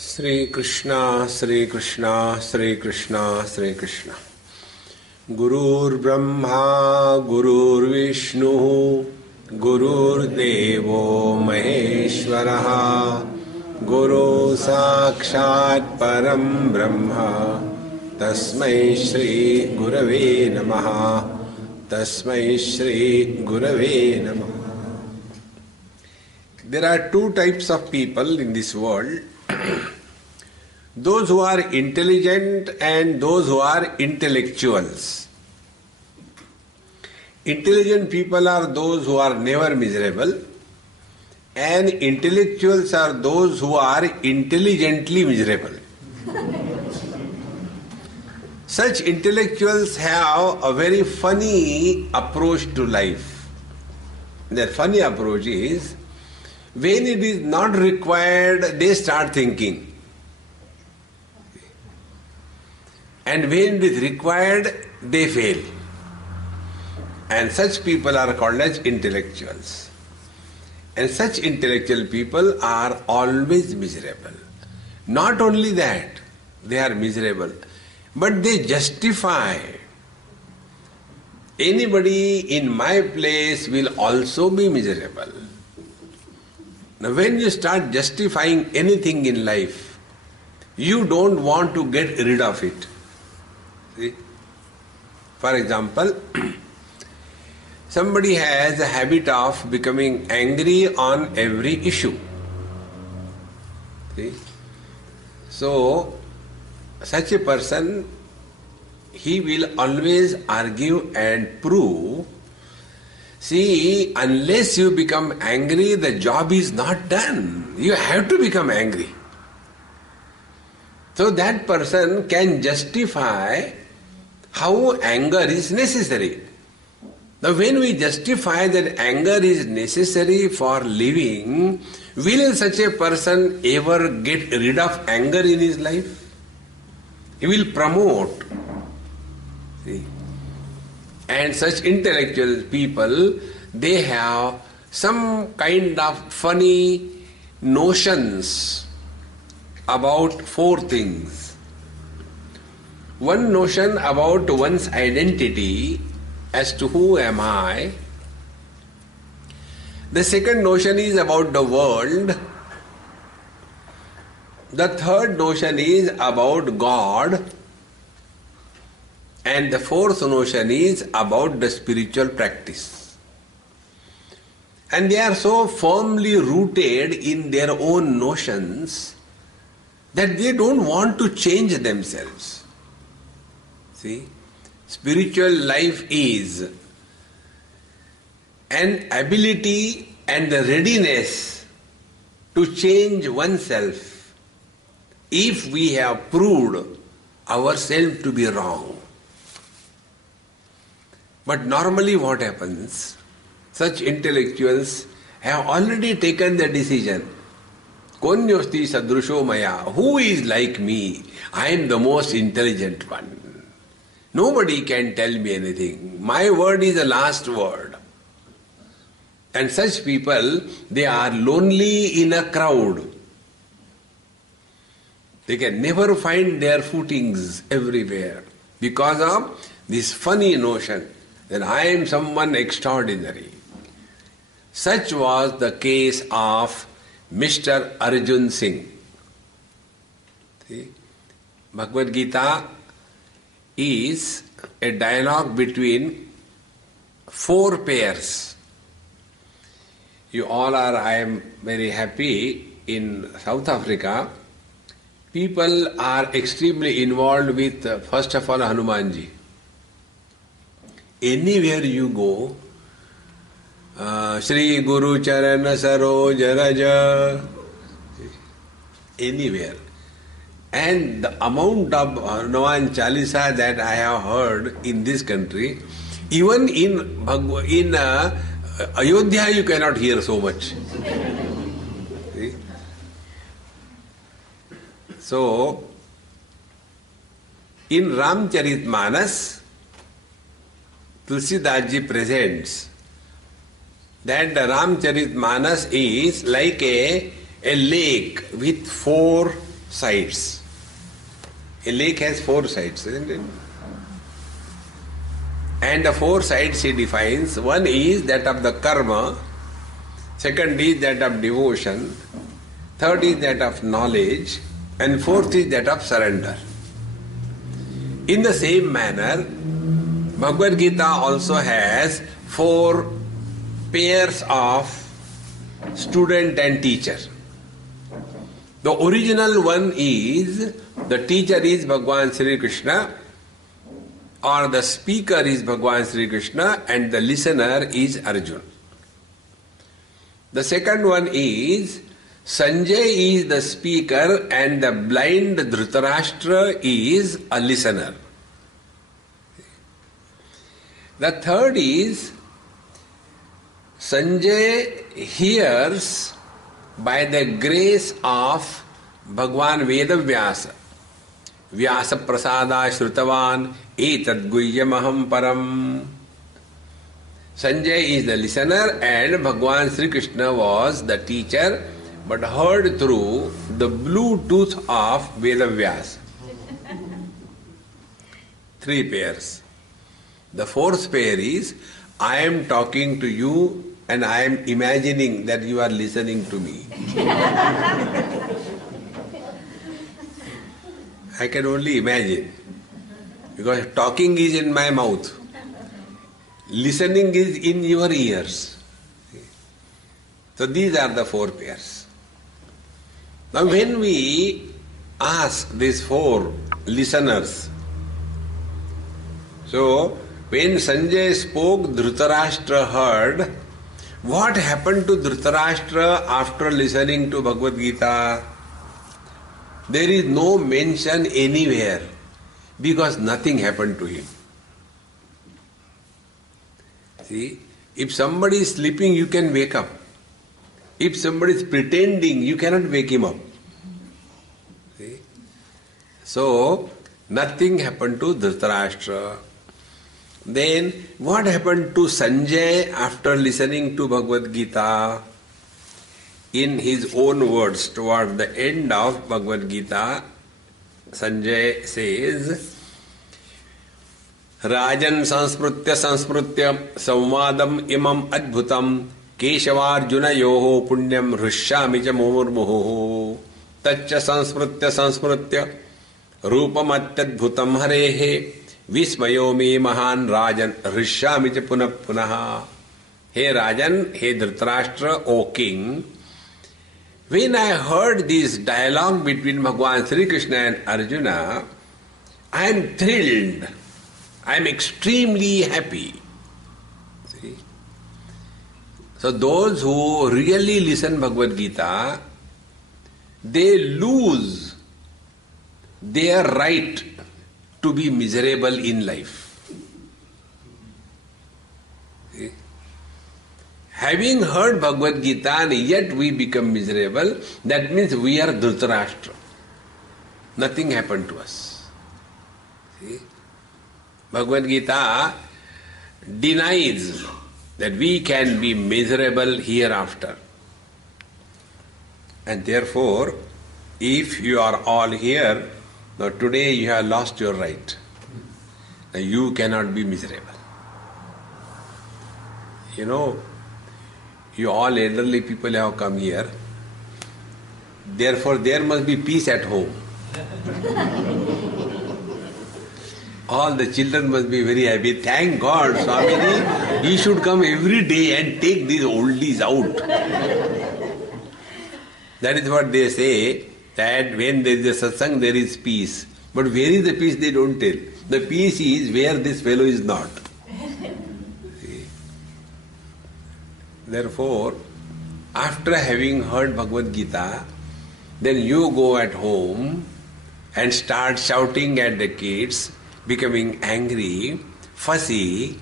Sri Krishna, Sri Krishna, Sri Krishna, Sri Krishna. Gurur Brahma, Gurur Vishnu, Gurur Devo Maheshwaraha, Guru Sakshat Param Brahma, Tasmai Shri Gurave Namaha, Tasmai Shri Gurave Namaha. There are two types of people in this world. Those who are intelligent and those who are intellectuals. Intelligent people are those who are never miserable, and intellectuals are those who are intelligently miserable. Such intellectuals have a very funny approach to life. Their funny approach is, when it is not required, they start thinking. And when it is required, they fail. And such people are called as intellectuals. And such intellectual people are always miserable. Not only that, they are miserable, but they justify. Anybody in my place will also be miserable. Now, when you start justifying anything in life, you don't want to get rid of it. See? For example, somebody has a habit of becoming angry on every issue. See? So, such a person, he will always argue and prove. See, unless you become angry, the job is not done. You have to become angry. So that person can justify how anger is necessary. Now when we justify that anger is necessary for living, will such a person ever get rid of anger in his life? He will promote. See? And such intellectual people, they have some kind of funny notions about four things. One notion about one's identity as to who am I. The second notion is about the world. The third notion is about God. And the fourth notion is about the spiritual practice. And they are so firmly rooted in their own notions that they don't want to change themselves. See, spiritual life is an ability and the readiness to change oneself if we have proved ourselves to be wrong. But normally what happens, such intellectuals have already taken the decision. Konyosti sadrusho maya, who is like me? I am the most intelligent one. Nobody can tell me anything. My word is the last word. And such people, they are lonely in a crowd. They can never find their footings everywhere because of this funny notion that I am someone extraordinary. Such was the case of Mr. Arjun Singh. See? Bhagavad Gita is a dialogue between four pairs. You all are, I am very happy, in South Africa, people are extremely involved with, first of all, Hanumanji. Anywhere you go, Shri Guru Charana Saroj Raja, anywhere. And the amount of Hanuman Chalisa that I have heard in this country, even in Ayodhya you cannot hear so much. See? So, in Ramcharitmanas, Tulsidas ji presents that the Ramcharitmanas is like a lake with four sides. A lake has 4 sides, isn't it? And the 4 sides he defines. One is that of the karma, second is that of devotion, third is that of knowledge, and fourth is that of surrender. In the same manner, Bhagavad Gita also has 4 pairs of student and teacher. The original one is, the teacher is Bhagwan Sri Krishna, or the speaker is Bhagwan Sri Krishna, and the listener is Arjuna. The second one is, Sanjay is the speaker and the blind Dhritarashtra is a listener. The third is, Sanjay hears by the grace of Bhagwan Vedavyasa. Vyasa prasada shrutavan etad guhyamaham param. Sanjay is the listener and Bhagwan Sri Krishna was the teacher, but heard through the Bluetooth of Vedavyasa. 3 pairs. The 4th pair is, I am talking to you and I am imagining that you are listening to me. I can only imagine, because talking is in my mouth, listening is in your ears. So these are the 4 pairs. Now when we ask these 4 listeners, so when Sanjay spoke, Dhritarashtra heard. What happened to Dhritarashtra after listening to Bhagavad Gita? There is no mention anywhere, because nothing happened to him. See, if somebody is sleeping, you can wake up. If somebody is pretending, you cannot wake him up. See? So, nothing happened to Dhritarashtra. Then, what happened to Sanjay after listening to Bhagavad Gita? In his own words, toward the end of Bhagavad Gita, Sanjay says, Rajan sansmrutya samvadam imam adbhutam keshavarjuna yoho punyam hrishyami cha mumurmuhu taccha sansmrutya rupamatyadbhutam harehe Vismayo me mahan Rajan hrishyami cha punah punaha. Hey Rajan, hey Dhritarashtra, O king, when I heard this dialogue between Bhagwan Sri Krishna and Arjuna, I am thrilled. I am extremely happy. See? So those who really listen Bhagavad Gita, they lose their right to be miserable in life. See? Having heard Bhagavad Gita and yet we become miserable, that means we are Dhritarashtra. Nothing happened to us. See? Bhagavad Gita denies that we can be miserable hereafter. And therefore, if you are all here, now today you have lost your right. Now you cannot be miserable. You know, you all elderly people have come here. Therefore, there must be peace at home. All the children must be very happy. Thank God, Swami, you should come every day and take these oldies out. That is what they say, that when there is a satsang, there is peace. But where is the peace, they don't tell. The peace is where this fellow is not. See? Therefore, after having heard Bhagavad Gita, then you go at home and start shouting at the kids, becoming angry, fussy,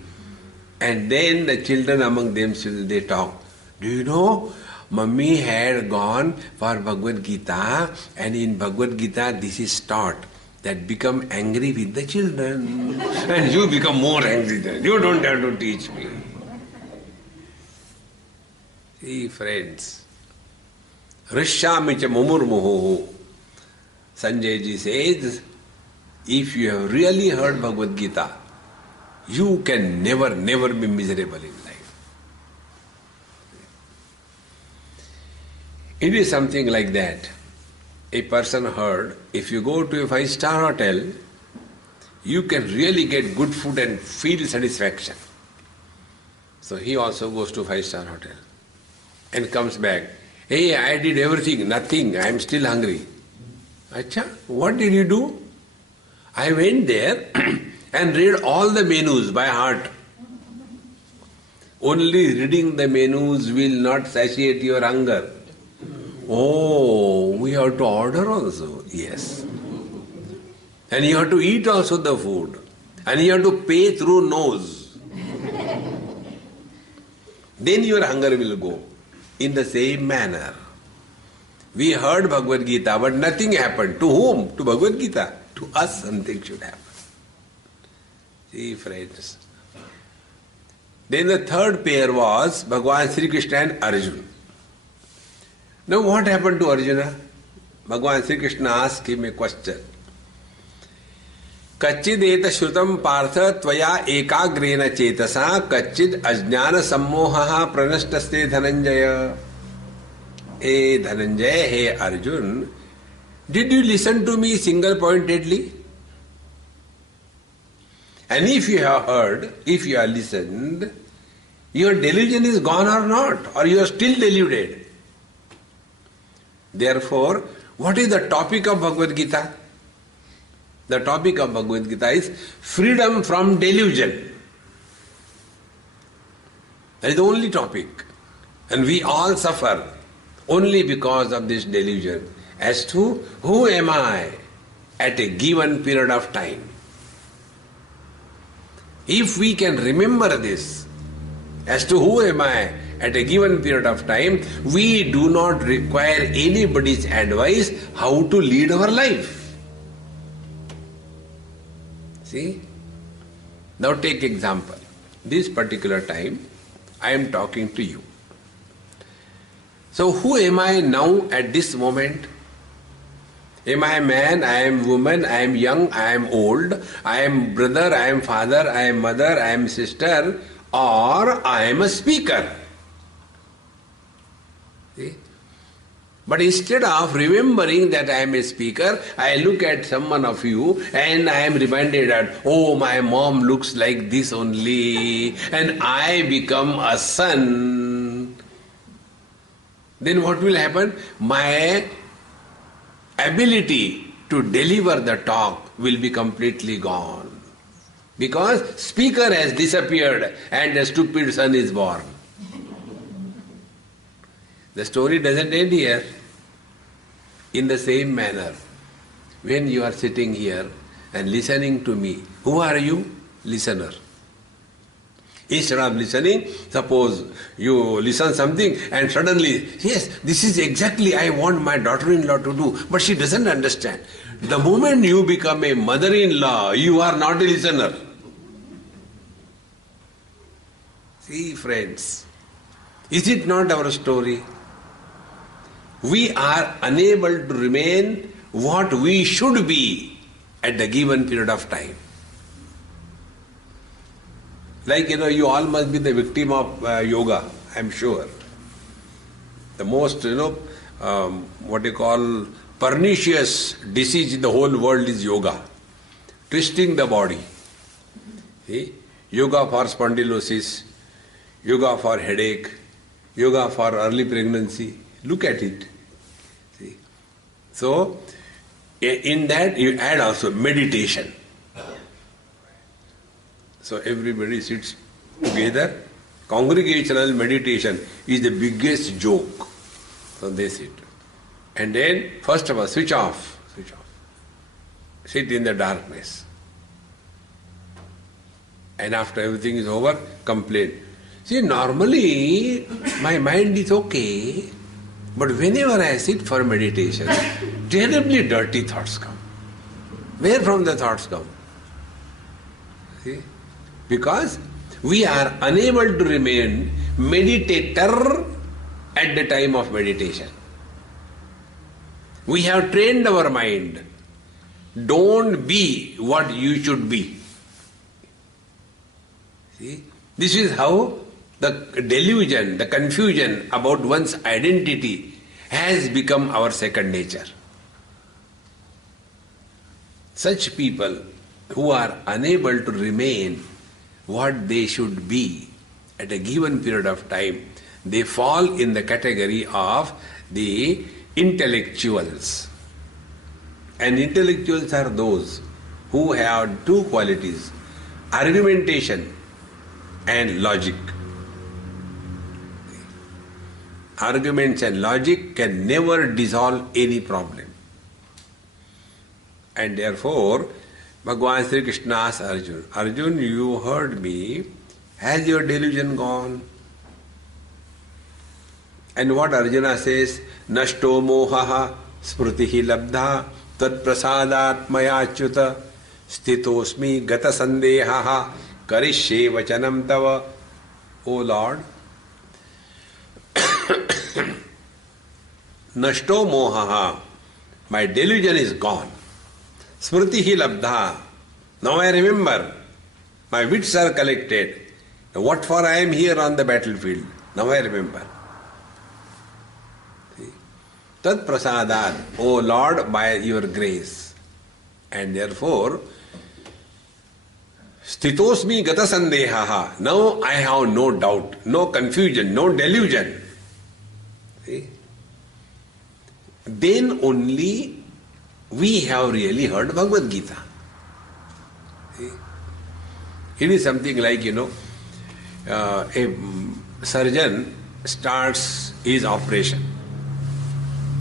and then the children among themselves, they talk. Do you know, Mummy had gone for Bhagavad Gita, and in Bhagavad Gita this is taught, that become angry with the children. And you become more angry than you don't have to teach me. See, friends, Hrishyami cha mumurmuhu. Sanjay ji says, if you have really heard Bhagavad Gita, you can never be miserable in life. It is something like that. A person heard, if you go to a 5-star hotel, you can really get good food and feel satisfaction. So he also goes to 5-star hotel and comes back. Hey, I did everything, nothing, I am still hungry. Acha, what did you do? I went there and read all the menus by heart. Only reading the menus will not satiate your hunger. Oh, we have to order also. Yes. And you have to eat also the food. And you have to pay through nose. Then your hunger will go. In the same manner, we heard Bhagavad Gita, but nothing happened. To whom? To Bhagavad Gita. To us something should happen. See, friends. Then the third pair was Bhagavan Sri Krishna and Arjuna. Now what happened to Arjuna? Bhagavan Sri Krishna asked him a question. Kachid eta shrutam partha tvaya ekagrena chetasa kachid ajnana sammohaha pranashtaste Dhananjaya. Hey Dhananjaya, hey Arjun, did you listen to me single-pointedly? And if you have heard, if you have listened, your delusion is gone or not, or you are still deluded. Therefore, what is the topic of Bhagavad Gita? The topic of Bhagavad Gita is freedom from delusion. That is the only topic. And we all suffer only because of this delusion as to who am I at a given period of time. If we can remember this, as to who am I at a given period of time, we do not require anybody's advice how to lead our life. See? Now take example. This particular time, I am talking to you. So who am I now at this moment? Am I a man? I am woman? I am young? I am old? I am brother? I am father? I am mother? I am sister? Or I am a speaker? See? But instead of remembering that I am a speaker, I look at someone of you and I am reminded that, oh, my mom looks like this only, and I become a son. Then what will happen? My ability to deliver the talk will be completely gone. Because speaker has disappeared and a stupid son is born. The story doesn't end here. In the same manner, when you are sitting here and listening to me, who are you? Listener. Instead of listening, suppose you listen something and suddenly, yes, this is exactly I want my daughter-in-law to do, but she doesn't understand. The moment you become a mother-in-law, you are not a listener. See, friends, is it not our story? We are unable to remain what we should be at the given period of time. Like, you all must be the victim of yoga, I am sure. The most, what you call pernicious disease in the whole world is yoga. Twisting the body. See? Yoga for spondylosis, yoga for headache, yoga for early pregnancy. Look at it. See? So, in that you add also meditation. So everybody sits together. Congregational meditation is the biggest joke. So they sit. And then, first of all, switch off. Sit in the darkness. And after everything is over, complain. See, normally my mind is okay. But whenever I sit for meditation, terribly dirty thoughts come. Where from the thoughts come? See? Because we are unable to remain meditator at the time of meditation. We have trained our mind. Don't be what you should be. See? This is how the delusion, the confusion about one's identity has become our second nature. Such people who are unable to remain what they should be at a given period of time, they fall in the category of the intellectuals. And intellectuals are those who have two qualities, argumentation and logic. Arguments and logic can never dissolve any problem. And therefore, Bhagavan Sri Krishna asked Arjuna, Arjuna, you heard me, has your delusion gone? And what Arjuna says, Nashto mohaha sprutihi labdha tad prasadat maya achyuta stitosmi gata sandehaha karishye vachanam tava. O Lord, Nashto mohaha, my delusion is gone. Smritihi labdha, now I remember, my wits are collected. What for I am here on the battlefield? Now I remember. Tad prasadat, O Lord, by your grace. And therefore, stitosmi gata sandehaha, now I have no doubt, no confusion, no delusion. See? Then only we have really heard Bhagavad Gita. See? It is something like, a surgeon starts his operation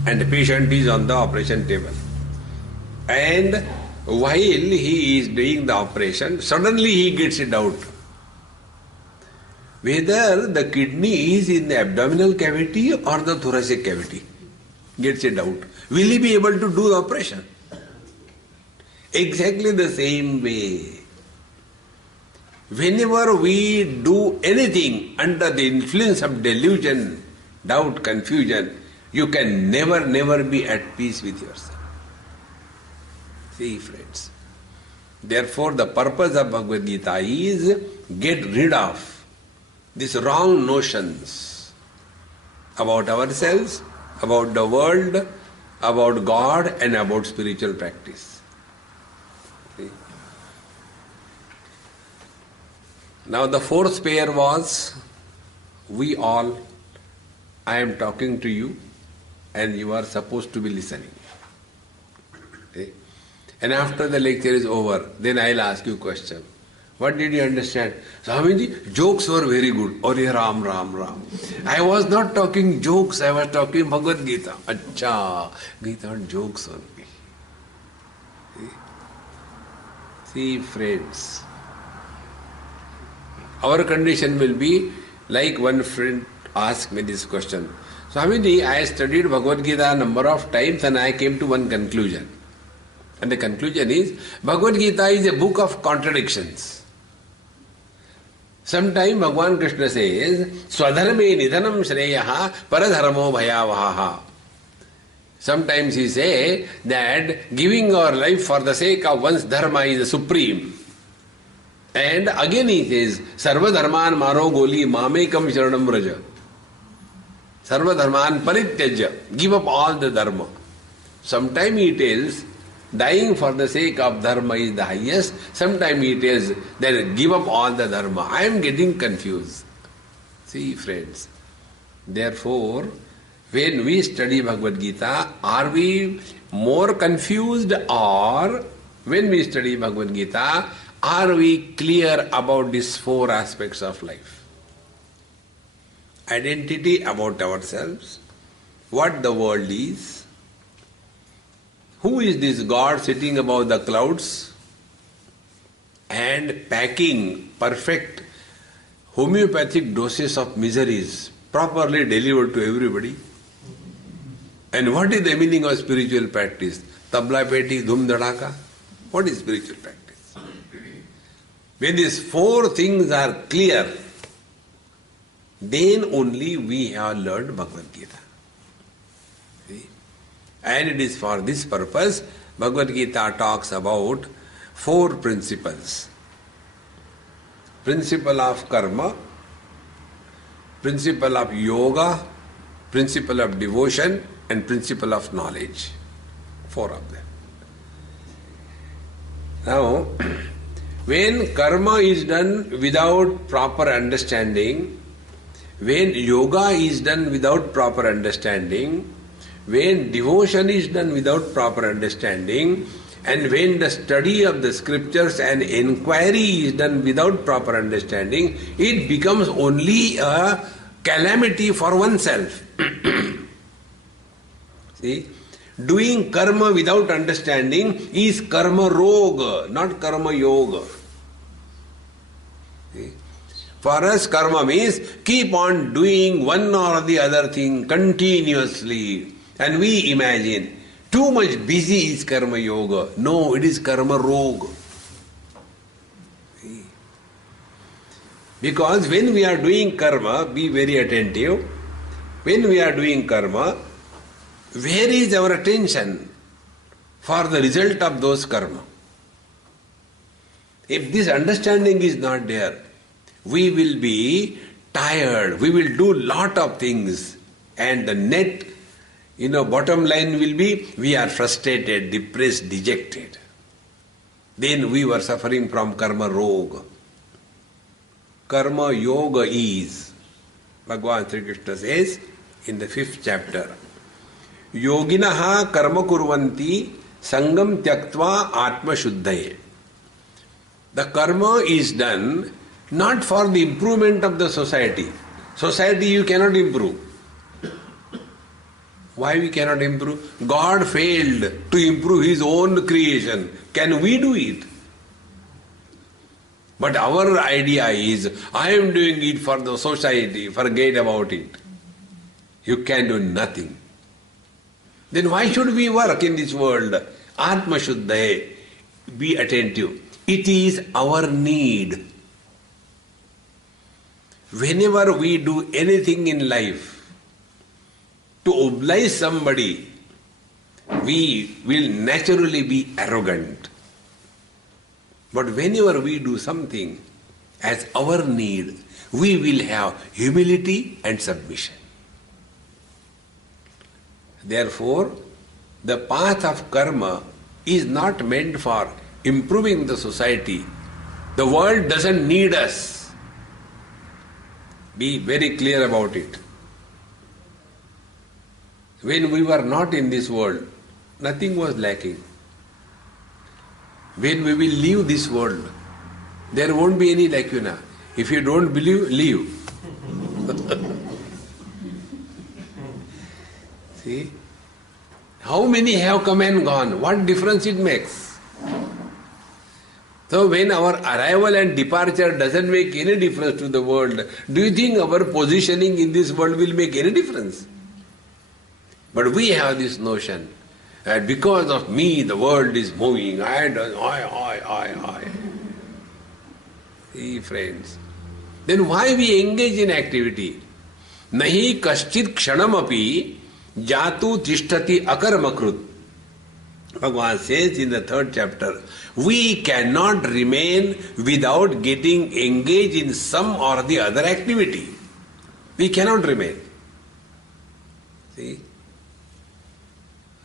and the patient is on the operation table. And while he is doing the operation, suddenly he gets a doubt whether the kidney is in the abdominal cavity or the thoracic cavity. Gets a doubt. Will he be able to do the operation? Exactly the same way. Whenever we do anything under the influence of delusion, doubt, confusion, you can never be at peace with yourself. See, friends. Therefore, the purpose of Bhagavad Gita is get rid of these wrong notions about ourselves, about the world, about God, and about spiritual practice. See? Now the fourth pair was, we all, I am talking to you and you are supposed to be listening. See? And after the lecture is over, then I will ask you a question. What did you understand? Swamiji, jokes were very good. Ore Ram, Ram, Ram. I was not talking jokes, I was talking Bhagavad Gita. Acha, Gita jokes only. See, friends, our condition will be like one friend asked me this question. Swamiji, I studied Bhagavad Gita a number of times and I came to one conclusion. And the conclusion is, Bhagavad Gita is a book of contradictions. Sometimes Bhagavan Krishna says, Swadharme nidhanam shreyaha paradharmo bhayavaha. Sometimes he says that giving our life for the sake of one's dharma is the supreme. And again he says, Sarva dharman maro goli mamekam sharanam vraja. Sarva dharman parityajya. Give up all the dharma. Sometimes he tells, dying for the sake of dharma is the highest. Sometimes he tells that give up all the dharma. I am getting confused. See, friends. Therefore, when we study Bhagavad Gita, are we more confused, or when we study Bhagavad Gita, are we clear about these four aspects of life? Identity about ourselves, what the world is, who is this God sitting above the clouds and packing perfect homeopathic doses of miseries properly delivered to everybody? And what is the meaning of spiritual practice? Tabla peti dhum dhadaka? What is spiritual practice? When these four things are clear, then only we have learned Bhagavad Gita. See? And it is for this purpose Bhagavad Gita talks about 4 principles. Principle of karma, principle of yoga, principle of devotion, and principle of knowledge. 4 of them. Now, when karma is done without proper understanding, when yoga is done without proper understanding, when devotion is done without proper understanding, and when the study of the scriptures and inquiry is done without proper understanding, it becomes only a calamity for oneself. See, doing karma without understanding is karma roga, not karma yoga. See? For us, karma means keep on doing one or the other thing continuously. And we imagine too much busy is karma yoga. No, it is karma roga. See? Because when we are doing karma, be very attentive. When we are doing karma, where is our attention for the result of those karma? If this understanding is not there, we will be tired, we will do lot of things, and the net, bottom line will be, we are frustrated, depressed, dejected. Then we were suffering from karma roga. Karma yoga is, Bhagavan Sri Krishna says in the 5th chapter, Yoginaha karma kurvanti sangam tyaktva atma shuddhaye. The karma is done not for the improvement of the society. Society you cannot improve. Why we cannot improve? God failed to improve His own creation. Can we do it? But our idea is, I am doing it for the society, forget about it. You can do nothing. Then why should we work in this world? Atma Shuddhaye. Be attentive. It is our need. Whenever we do anything in life to oblige somebody, we will naturally be arrogant. But whenever we do something as our need, we will have humility and submission. Therefore, the path of karma is not meant for improving the society. The world doesn't need us. Be very clear about it. When we were not in this world, nothing was lacking. When we will leave this world, there won't be any lacuna. If you don't believe, leave. See? How many have come and gone? What difference it makes? So when our arrival and departure doesn't make any difference to the world, do you think our positioning in this world will make any difference? But we have this notion that because of me the world is moving. I. See, friends. Then why we engage in activity? Nahi kaschit kshanamapi jatu tishtati akarmakrut. Bhagavan says in the 3rd chapter, we cannot remain without getting engaged in some or the other activity. We cannot remain. See?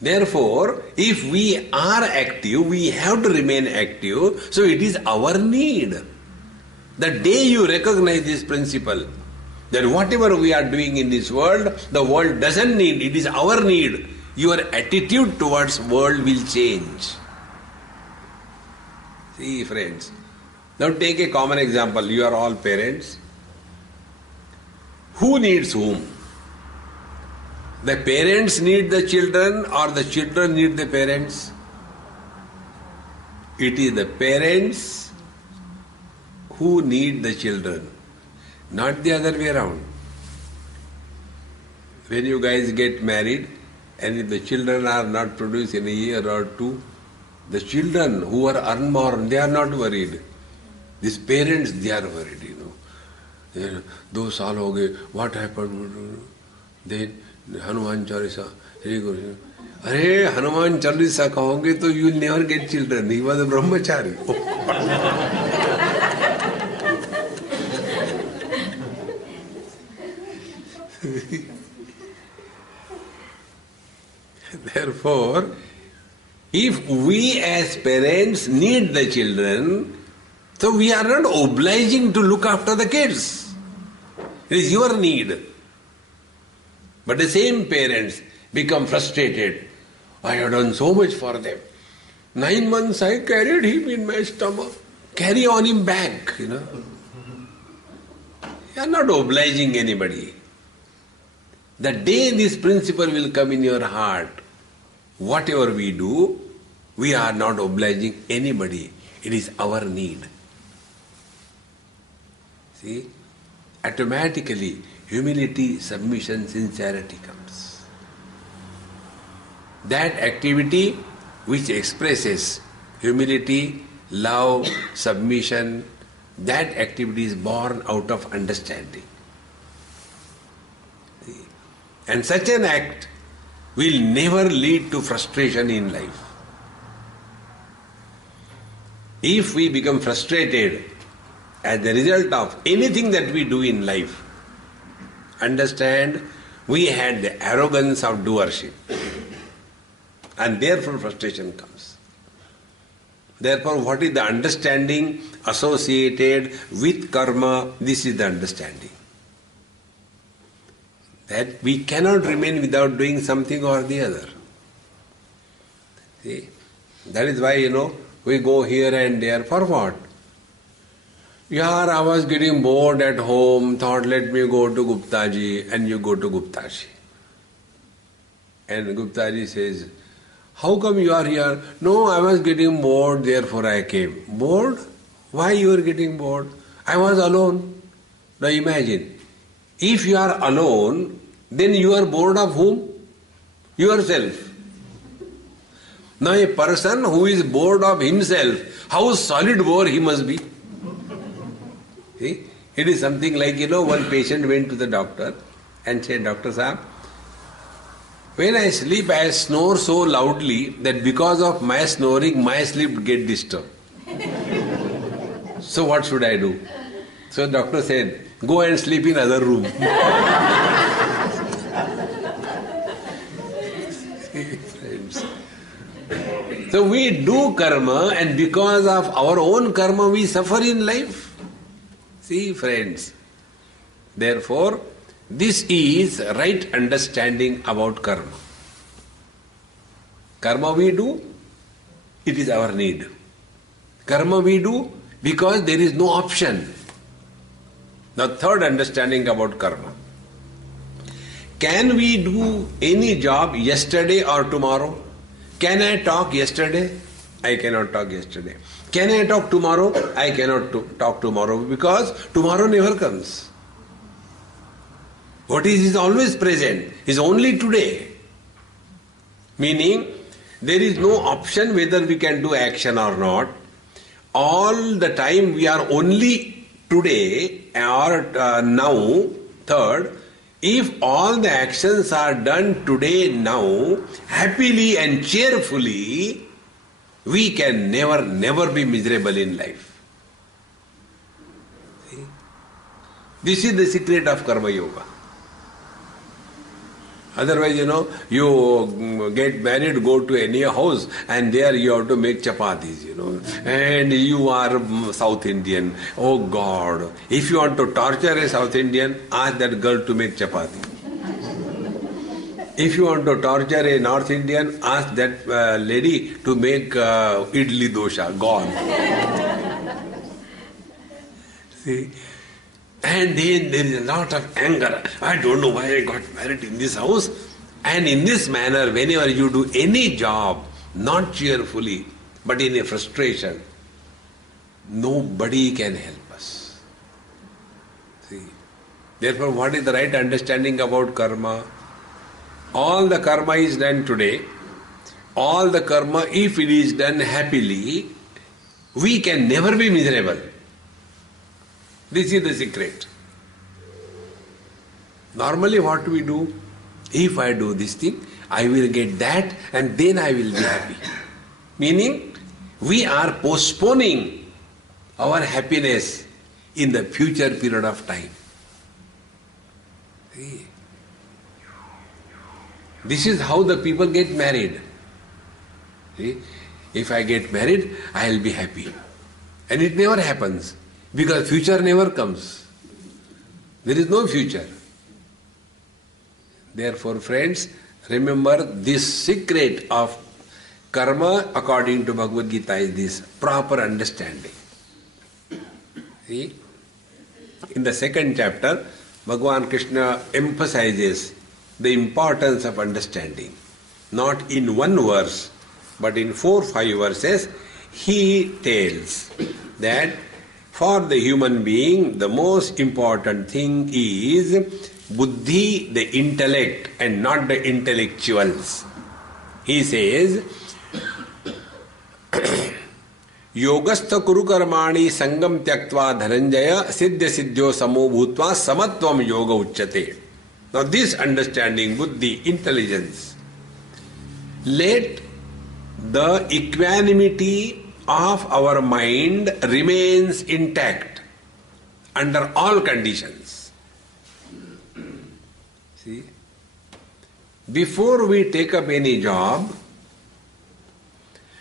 Therefore, if we are active, we have to remain active, so it is our need. The day you recognize this principle, then whatever we are doing in this world, the world doesn't need, it is our need. Your attitude towards world will change. See, friends. Now take a common example. You are all parents. Who needs whom? The parents need the children or the children need the parents? It is the parents who need the children, not the other way around. When you guys get married and if the children are not produced in a year or two, the children who are unborn, they are not worried. These parents, they are worried, Do saal ho gaye, what happened? Then Hanuman Chalisa, अरे हनुमान चालीसा कहोगे तो you will never get children. He was a brahmachari. Therefore, if we as parents need the children, so we are not obliging to look after the kids. It is your need. But the same parents become frustrated. I have done so much for them. 9 months I carried him in my stomach. Carry on him back, You are not obliging anybody. The day this principle will come in your heart, whatever we do, we are not obliging anybody. It is our need. See? Automatically, humility, submission, sincerity comes. That activity which expresses humility, love, submission, that activity is born out of understanding. See? And such an act will never lead to frustration in life. If we become frustrated as the result of anything that we do in life, understand we had the arrogance of doership, and therefore frustration comes. Therefore, what is the understanding associated with karma? This is the understanding. That we cannot remain without doing something or the other. See? That is why, we go here and there. For what? Yeah, I was getting bored at home, thought let me go to Guptaji, and you go to Guptaji. And Guptaji says, how come you are here? No, I was getting bored, therefore I came. Bored? Why you are getting bored? I was alone. Now imagine, if you are alone, then you are bored of whom? Yourself. Now a person who is bored of himself, how solid bore he must be. See? It is something like, one patient went to the doctor and said, Doctor Sahab, when I sleep, I snore so loudly that because of my snoring, my sleep get disturbed. So what should I do? So the doctor said, go and sleep in other room. Friends. So we do karma, and because of our own karma, we suffer in life. See, friends. Therefore, this is right understanding about karma. Karma we do, it is our need. Karma we do because there is no option. The third understanding about karma. Can we do any job yesterday or tomorrow? Can I talk yesterday? I cannot talk yesterday. Can I talk tomorrow? I cannot talk tomorrow because tomorrow never comes. What is always present is only today. Meaning, there is no option whether we can do action or not. All the time we are only today or now. Third, if all the actions are done today, now, happily and cheerfully, we can never be miserable in life. See? This is the secret of Karma Yoga. Otherwise, you get married, go to any house, and there you have to make chapatis, and you are South Indian. Oh God, if you want to torture a South Indian, ask that girl to make chapati. If you want to torture a North Indian, ask that lady to make idli dosha. Gone. See? And then there is a lot of anger. I don't know why I got married in this house. And in this manner, whenever you do any job, not cheerfully, but in a frustration, nobody can help us. See? Therefore, what is the right understanding about karma? All the karma is done today. All the karma, if it is done happily, we can never be miserable. This is the secret. Normally what we do? If I do this thing, I will get that and then I will be happy. Meaning, we are postponing our happiness in the future period of time. See? This is how the people get married. See? If I get married, I will be happy. And it never happens because future never comes. There is no future. Therefore, friends, remember this secret of karma according to Bhagavad Gita is this proper understanding. See? In the second chapter, Bhagavan Krishna emphasizes the importance of understanding. Not in one verse, but in 4-5 verses, he tells that for the human being, the most important thing is buddhi, the intellect, and not the intellectuals. He says, Yogastha kuru karmani sangam tyaktva dhananjaya siddhya siddhyo samo bhutva samatvam yoga uchyate. Now this understanding, buddhi, intelligence, let the equanimity of our mind remains intact under all conditions. See? Before we take up any job,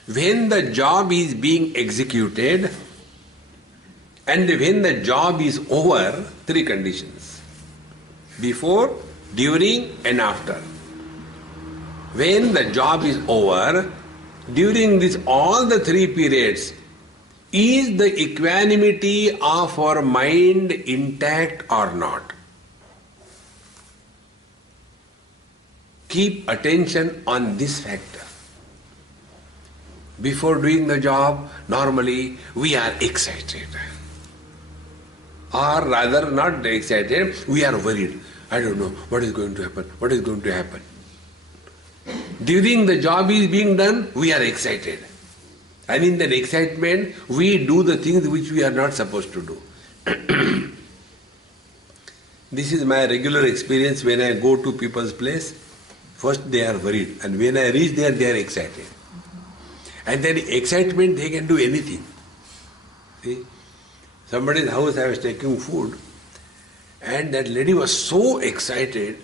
when the job is being executed and when the job is over, 3 conditions. Before, during and after. When the job is over, during this all the 3 periods, is the equanimity of our mind intact or not? Keep attention on this factor. Before doing the job, normally we are excited. Or rather, not excited, we are worried. I don't know what is going to happen, what is going to happen. During the job is being done, we are excited. And in that excitement, we do the things which we are not supposed to do. This is my regular experience when I go to people's place. First they are worried, and when I reach there, they are excited. And then excitement, they can do anything. See? Somebody's house I was taking food, and that lady was so excited,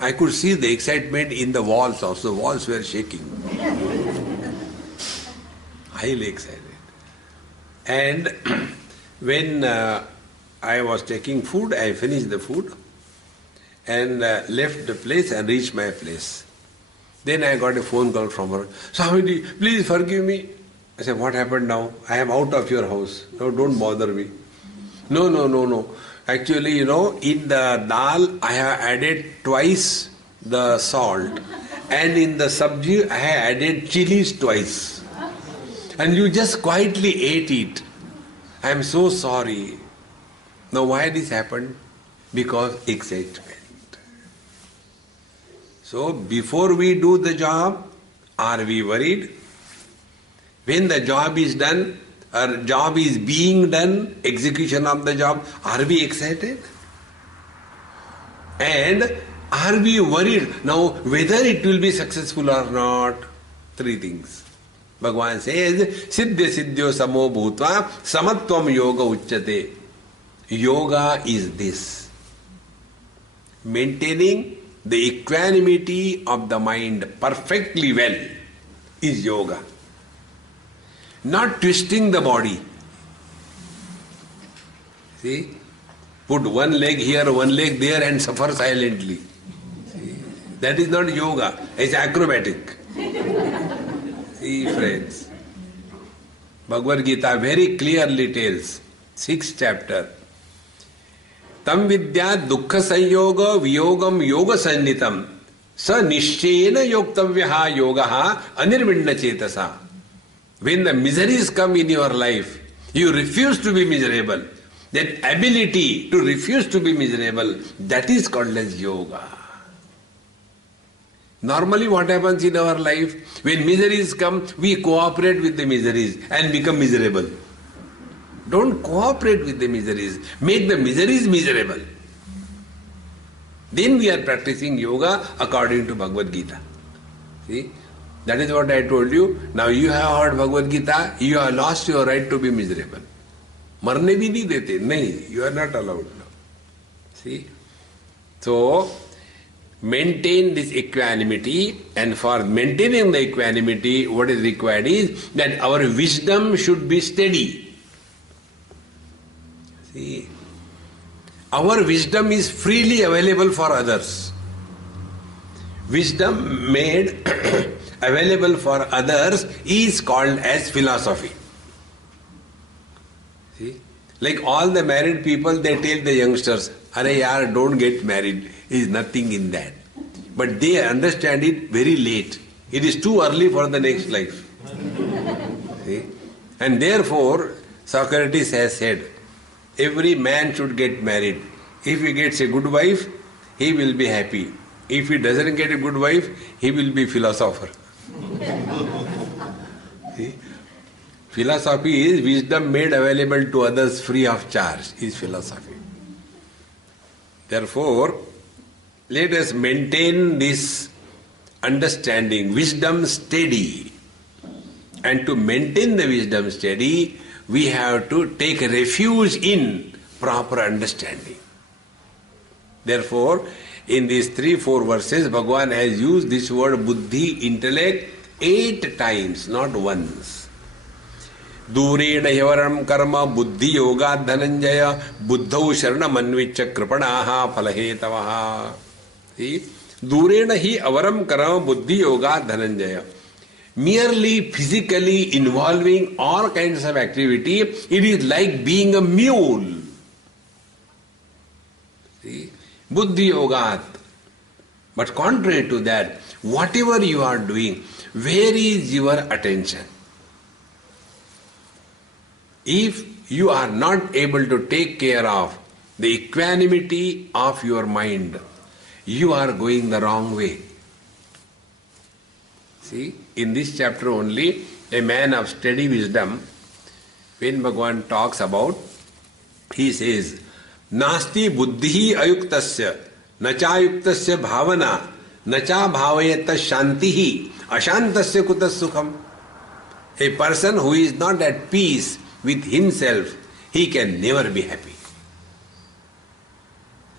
I could see the excitement in the walls also. The walls were shaking. Highly excited. And when I was taking food, I finished the food and left the place and reached my place. Then I got a phone call from her. Swamiji, please forgive me. I said, what happened now? I am out of your house. No, don't bother me. No. Actually, in the dal, I have added twice the salt. And in the sabji, I have added chilies twice. And you just quietly ate it. I am so sorry. Now, why this happened? Because excitement. So, before we do the job, are we worried? When the job is done, or job is being done, execution of the job, are we excited? And are we worried now whether it will be successful or not? 3 things. Bhagavan says, Siddhya siddhyo samo bhutva samatvam yoga uchyate. Yoga is this. Maintaining the equanimity of the mind perfectly well is yoga. Not twisting the body. See? Put one leg here, one leg there and suffer silently. See? That is not yoga. It's acrobatic. See, friends. Bhagavad Gita very clearly tells, 6th chapter, Tam vidya dukkha sanyoga viyogam yoga sannitam sa nishchena yoktavyaha yogaha anirvinna chetasa. When the miseries come in your life, you refuse to be miserable. That ability to refuse to be miserable, that is called as yoga. Normally what happens in our life, when miseries come, we cooperate with the miseries and become miserable. Don't cooperate with the miseries. Make the miseries miserable. Then we are practicing yoga according to Bhagavad Gita. See? That is what I told you. Now you have heard Bhagavad Gita, you have lost your right to be miserable. Marne bhi nahi dete. Nahi, you are not allowed now. See? So, maintain this equanimity, and for maintaining the equanimity, what is required is that our wisdom should be steady. See? Our wisdom is freely available for others. Wisdom made available for others is called as philosophy. See? Like all the married people, they tell the youngsters, "Arey yaar, don't get married. There is nothing in that." But they understand it very late. It is too early for the next life. See? And therefore, Socrates has said, every man should get married. If he gets a good wife, he will be happy. If he doesn't get a good wife, he will be philosopher. See? Philosophy is wisdom made available to others free of charge, is philosophy. Therefore, let us maintain this understanding, wisdom steady. And to maintain the wisdom steady, we have to take refuge in proper understanding. Therefore, in these 3-4 verses, Bhagavan has used this word buddhi, intellect, 8 times, not once. Dureena yavaram karma buddhi yoga dhananjaya buddhau sharanam anvicha kripanaha phalahetavaha. See? Dureena hi avaram karma buddhi yoga dhananjaya. Merely physically involving all kinds of activity, it is like being a mule. See? Buddhi yogat. But contrary to that, whatever you are doing, where is your attention? If you are not able to take care of the equanimity of your mind, you are going the wrong way. See, in this chapter only, a man of steady wisdom, when Bhagavan talks about, he says, Nasti buddhi ayuktasya, nacha ayuktasya bhavana, nacha bhavayata shantihi, ashantasya kutas sukham. A person who is not at peace with himself, he can never be happy.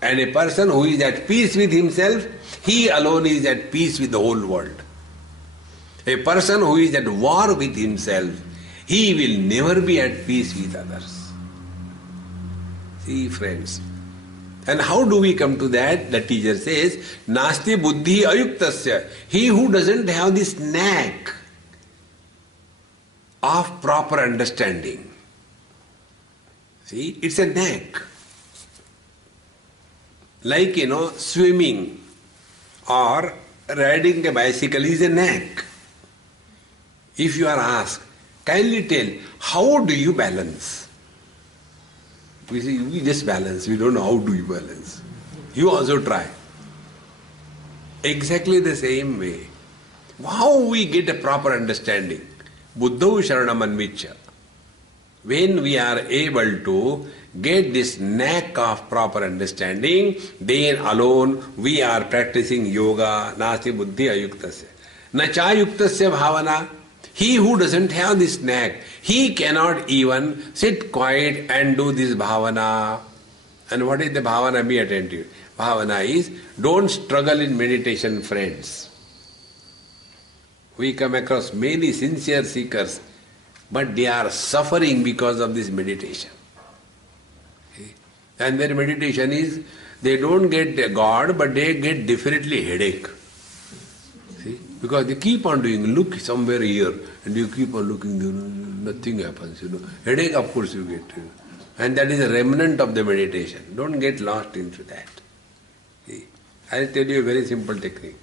And a person who is at peace with himself, he alone is at peace with the whole world. A person who is at war with himself, he will never be at peace with others. See, friends. And how do we come to that? The teacher says, Nasti buddhi ayuktasya. He who doesn't have this knack of proper understanding. See, it's a knack. Like, swimming or riding a bicycle is a knack. If you are asked, kindly tell, how do you balance? We say, we just balance. We don't know how do you balance. You also try. Exactly the same way. How we get a proper understanding? Buddhau sharanam anvicha. When we are able to get this knack of proper understanding, then alone we are practicing yoga, nasti buddhi ayuktasya. Nacha yuktasya bhavana. He who doesn't have this knack, he cannot even sit quiet and do this bhavana. And what is the bhavana? Be attentive. Bhavana is, don't struggle in meditation, friends. We come across many sincere seekers, but they are suffering because of this meditation. And their meditation is, they don't get God, but they get definitely headache. See? Because they keep on doing, look somewhere here, and you keep on looking, nothing happens, Headache, of course, you get. And that is a remnant of the meditation. Don't get lost into that. See? I'll tell you a very simple technique.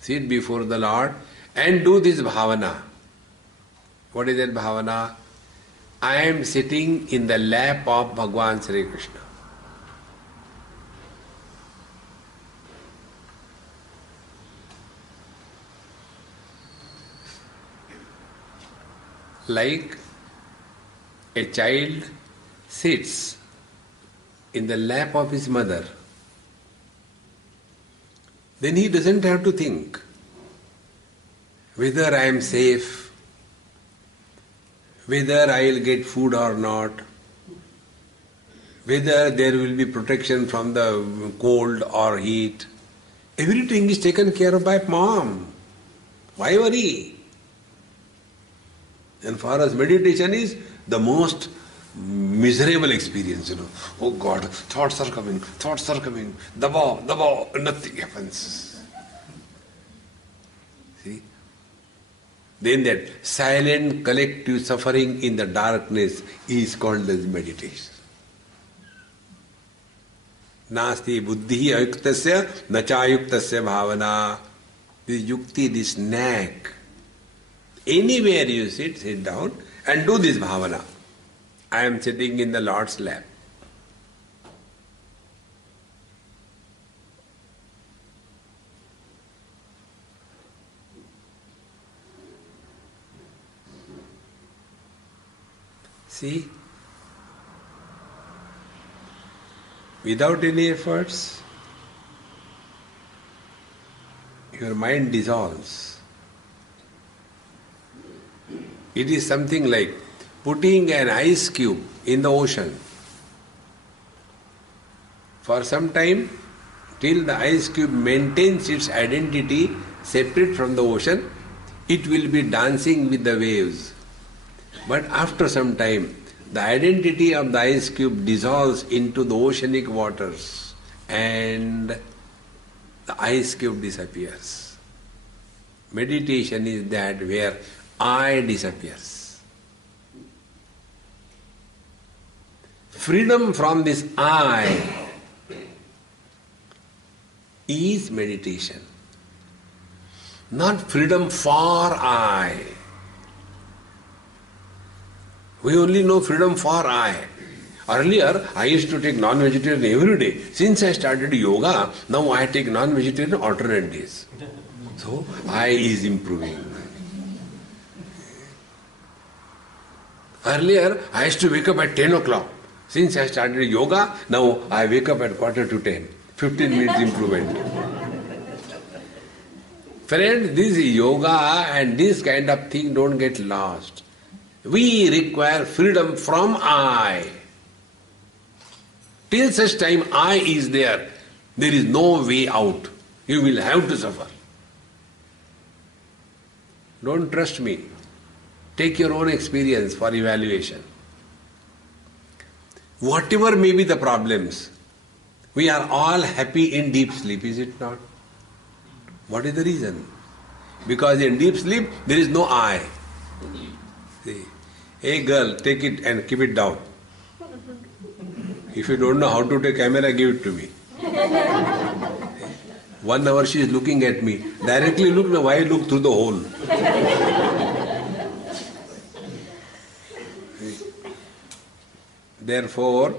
Sit before the Lord and do this bhavana. What is that bhavana? I am sitting in the lap of Bhagavan Sri Krishna. Like a child sits in the lap of his mother. then he doesn't have to think whether I am safe, whether I will get food or not, whether there will be protection from the cold or heat. Everything is taken care of by mom. Why worry? And for us, meditation is the most miserable experience, Oh God, thoughts are coming, dabao, nothing happens. See? Then that silent collective suffering in the darkness is called as meditation. Nasti buddhi ayuktasya nachayuktasya bhavana. This yukti, this knack. Anywhere you sit down and do this bhavana. I am sitting in the Lord's lap. See? Without any efforts, your mind dissolves. It is something like putting an ice cube in the ocean. For some time, till the ice cube maintains its identity separate from the ocean, it will be dancing with the waves. But after some time, the identity of the ice cube dissolves into the oceanic waters and the ice cube disappears. Meditation is that where I disappears. Freedom from this I is meditation. Not freedom for I. We only know freedom for I. Earlier, I used to take non-vegetarian every day. Since I started yoga, now I take non-vegetarian alternate days. So, I is improving. Earlier, I used to wake up at 10 o'clock. Since I started yoga, now I wake up at 9:45. 15 minutes improvement. Friends, this yoga and this kind of thing don't get lost. We require freedom from I. Till such time I is there is no way out. You will have to suffer. Don't trust me. Take your own experience for evaluation. Whatever may be the problems, we are all happy in deep sleep, is it not? What is the reason? Because in deep sleep there is no I. See, hey girl, take it and keep it down. If you don't know how to take camera, give it to me. 1 hour she is looking at me. Directly look, now why look through the hole? Therefore,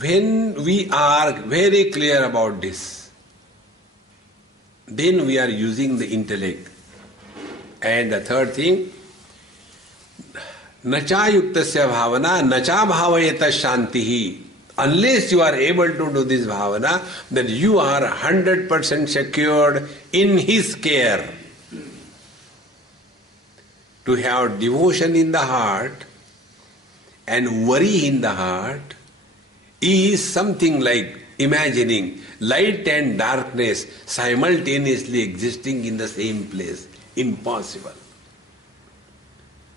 when we are very clear about this, then we are using the intellect. And the third thing, nacha yuktasya bhavana, nacha bhavayata shantihi. Unless you are able to do this bhavana, then you are 100% secured in His care. To have devotion in the heart and worry in the heart is something like imagining light and darkness simultaneously existing in the same place. Impossible.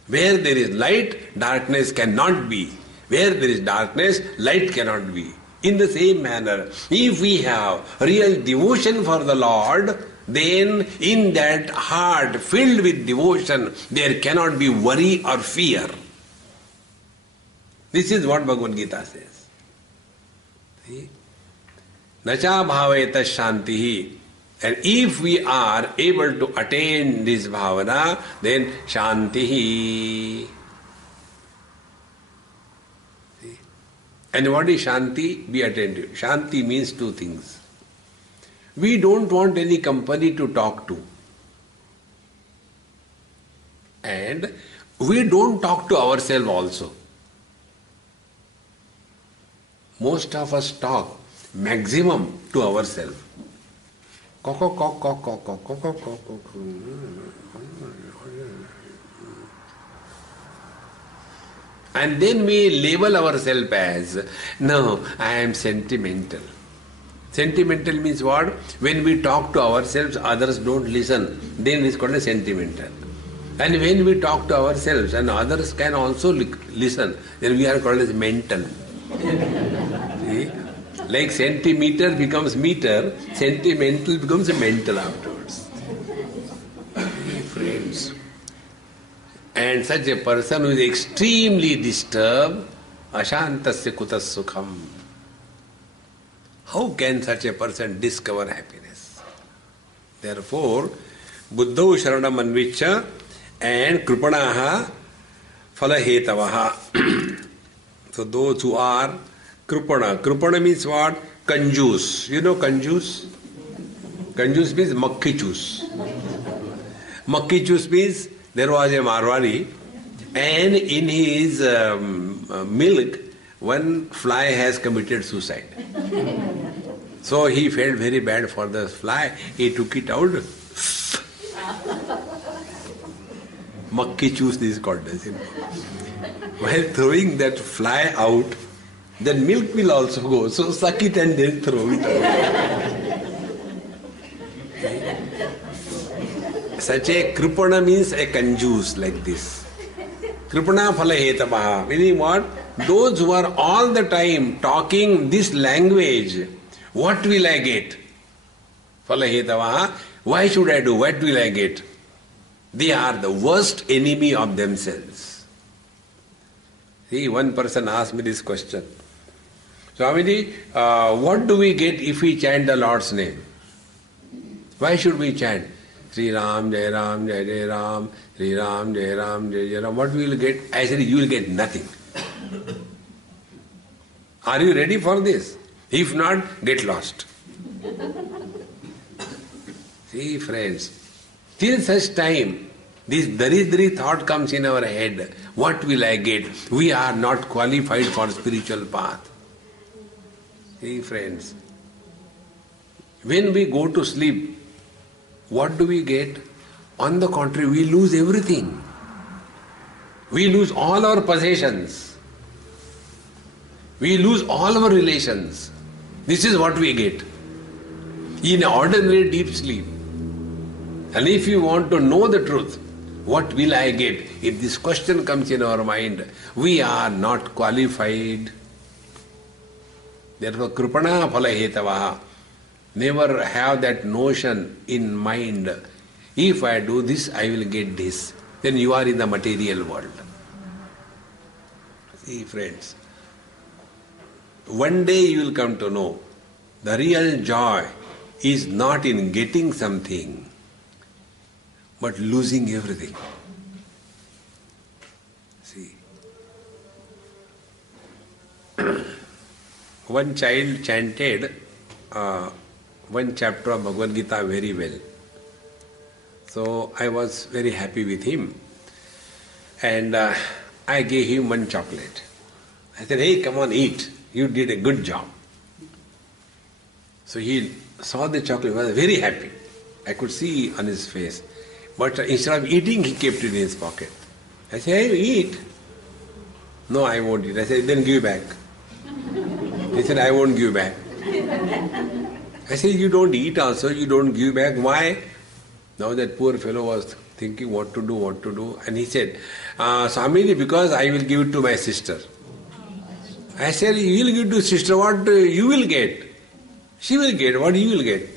Where there is light, darkness cannot be. Where there is darkness, light cannot be. In the same manner, if we have real devotion for the Lord, then in that heart filled with devotion, there cannot be worry or fear. This is what Bhagavad Gita says. See? Nacha bhavayata shantihi. And if we are able to attain this bhavana, then shantihi. See? And what is shanti? Be attentive. Shanti means two things. We don't want any company to talk to. And we don't talk to ourselves also. Most of us talk maximum to ourselves. And then we label ourselves as, no, I am sentimental. Sentimental means what? When we talk to ourselves, others don't listen. Then it's called a sentimental. And when we talk to ourselves and others can also listen, then we are called as mental. See? Like centimeter becomes meter, sentimental becomes mental afterwards. Friends. And such a person who is extremely disturbed, ashantasya kutas sukham. How can such a person discover happiness? Therefore, buddhau sharanam anvicha and kripanaha phalahetavaha. So those who are kripana. Kripana means what? Kanjus. You know kanjus? Kanjus means makki chus. Makki chus means there was a Marwari and in his milk one fly has committed suicide. So he felt very bad for the fly. He took it out. Makki chus this is called. While throwing that fly out, then milk will also go. So suck it and then throw it out. Such a kripana means a kanjus like this. Kripana phalahetamaha, meaning what? Those who are all the time talking this language, what will I get? Phalahetamaha, why should I do? What will I get? They are the worst enemy of themselves. See, one person asked me this question. Swamiji, what do we get if we chant the Lord's name? Why should we chant? Sri Ram, Jai Ram, Jai Jai Ram, Sri Ram, Jai Ram, Jai Jai Ram. What we will get? I said, you will get nothing. Are you ready for this? If not, get lost. See, friends, till such time, this daridri thought comes in our head, what will I get? We are not qualified for spiritual path. See, friends, when we go to sleep, what do we get? On the contrary, we lose everything. We lose all our possessions. We lose all our relations. This is what we get in ordinary deep sleep. And if you want to know the truth, what will I get? If this question comes in our mind, we are not qualified. Therefore, kripana phalahetavaha. Never have that notion in mind. If I do this, I will get this. Then you are in the material world. See, friends, one day you will come to know the real joy is not in getting something, but losing everything. See, one child chanted one chapter of Bhagavad Gita very well. So I was very happy with him. And I gave him one chocolate. I said, hey, come on, eat. You did a good job. So he saw the chocolate, was very happy. I could see on his face. But instead of eating, he kept it in his pocket. I said, hey, eat. No, I won't eat. I said, then give back. He said, I won't give back. I said, you don't eat also, you don't give back. Why? Now that poor fellow was thinking what to do. And he said, Swamiji, because I will give it to my sister. I said, you will give to sister, what you will get? She will get, what you will get?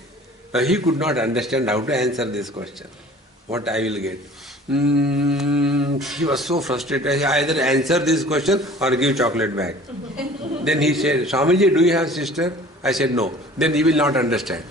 Now he could not understand how to answer this question. What I will get? He was so frustrated. He either answer this question or give chocolate back. Then he said, Swamiji, do you have sister? I said, no. Then he will not understand.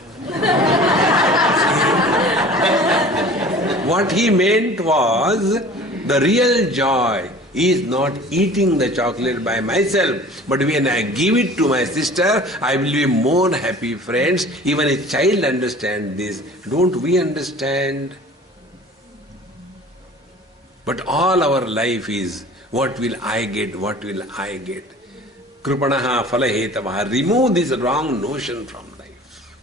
What he meant was, the real joy is not eating the chocolate by myself, but when I give it to my sister, I will be more happy, friends. Even a child understands this. Don't we understand? But all our life is, what will I get? What will I get? Kripanaha phalahetavaha. Remove this wrong notion from life.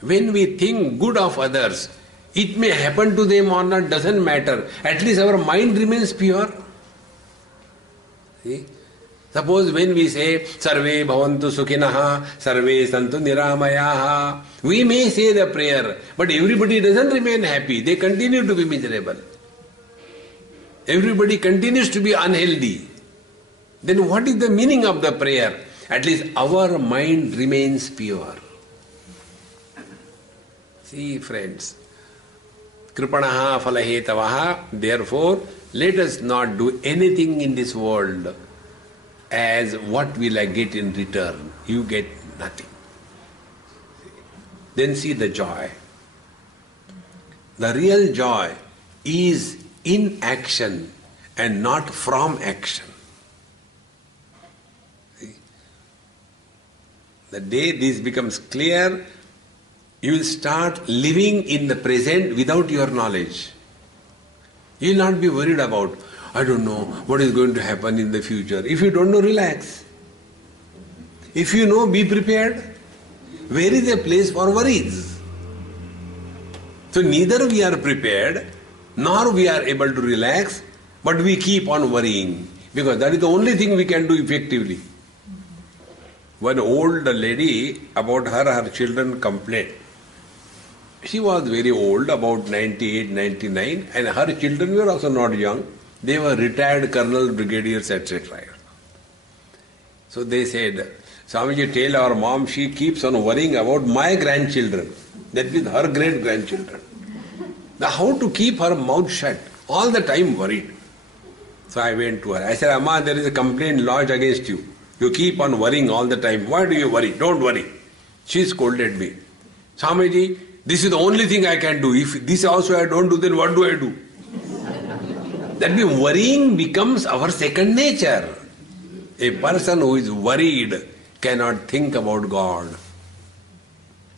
When we think good of others, it may happen to them or not, doesn't matter. At least our mind remains pure. See? Suppose when we say, Sarve bhavantu sukhinaha, sarve santu niramayaha, we may say the prayer, but everybody doesn't remain happy. They continue to be miserable. Everybody continues to be unhealthy. Then what is the meaning of the prayer? At least our mind remains pure. See, friends, kripanaha phalahetavaha, therefore, let us not do anything in this world as what will I get in return. You get nothing. Then see the joy. The real joy is in action and not from action. See? The day this becomes clear, you will start living in the present without your knowledge. You will not be worried about, I don't know what is going to happen in the future. If you don't know, relax. If you know, be prepared. Where is a place for worries? So neither we are prepared, nor we are able to relax, but we keep on worrying. Because that is the only thing we can do effectively. One old lady, about her children complained. She was very old, about 98, 99, and her children were also not young. They were retired colonel, brigadiers, etc. So they said, Swamiji, tell our mom she keeps on worrying about my grandchildren. That means her great-grandchildren. Now how to keep her mouth shut? All the time worried. So I went to her. I said, Amma, there is a complaint lodged against you. You keep on worrying all the time. Why do you worry? Don't worry. She scolded me. Swamiji, this is the only thing I can do. If this also I don't do, then what do I do? That means worrying becomes our second nature. A person who is worried cannot think about God.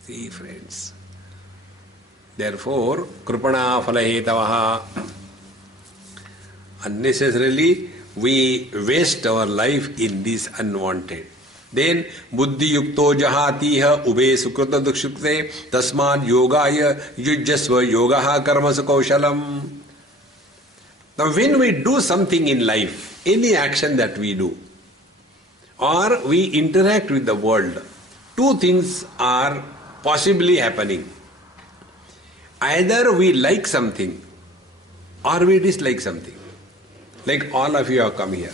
See, friends. Therefore, kripana phalahetavaha. Unnecessarily, we waste our life in this unwanted. Then, buddhi yukto jahatiha ube sukrata dukshukte tasmad yogaya yujjasva yogaha karmasa kaushalam. Now, when we do something in life, any action that we do, or we interact with the world, two things are possibly happening. Either we like something or we dislike something. Like all of you have come here.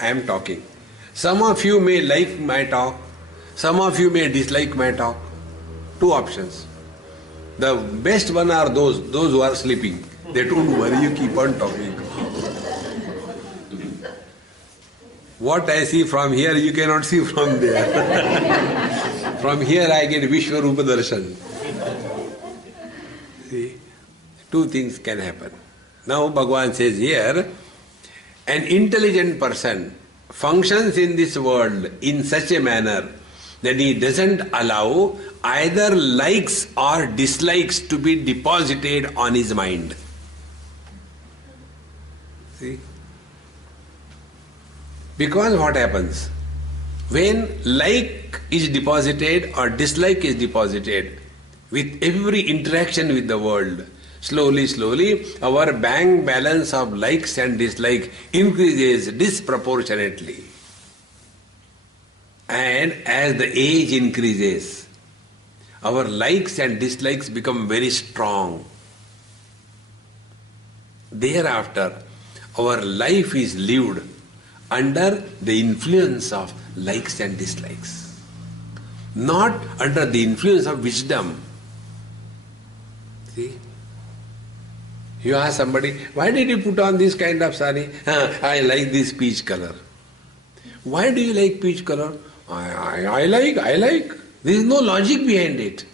I am talking. Some of you may like my talk, some of you may dislike my talk. Two options. The best one are those who are sleeping. They don't worry, you keep on talking. What I see from here, you cannot see from there. From here I get Vishwarupa Darshan. See, two things can happen. Now Bhagavan says here, an intelligent person functions in this world in such a manner that he doesn't allow either likes or dislikes to be deposited on his mind. See? Because what happens? When like is deposited or dislike is deposited, with every interaction with the world, slowly, our bank balance of likes and dislikes increases disproportionately. And as the age increases, our likes and dislikes become very strong. Thereafter, our life is lived under the influence of likes and dislikes, not under the influence of wisdom. See? You ask somebody, why did you put on this kind of sari? I like this peach color. Why do you like peach color? I like. There is no logic behind it.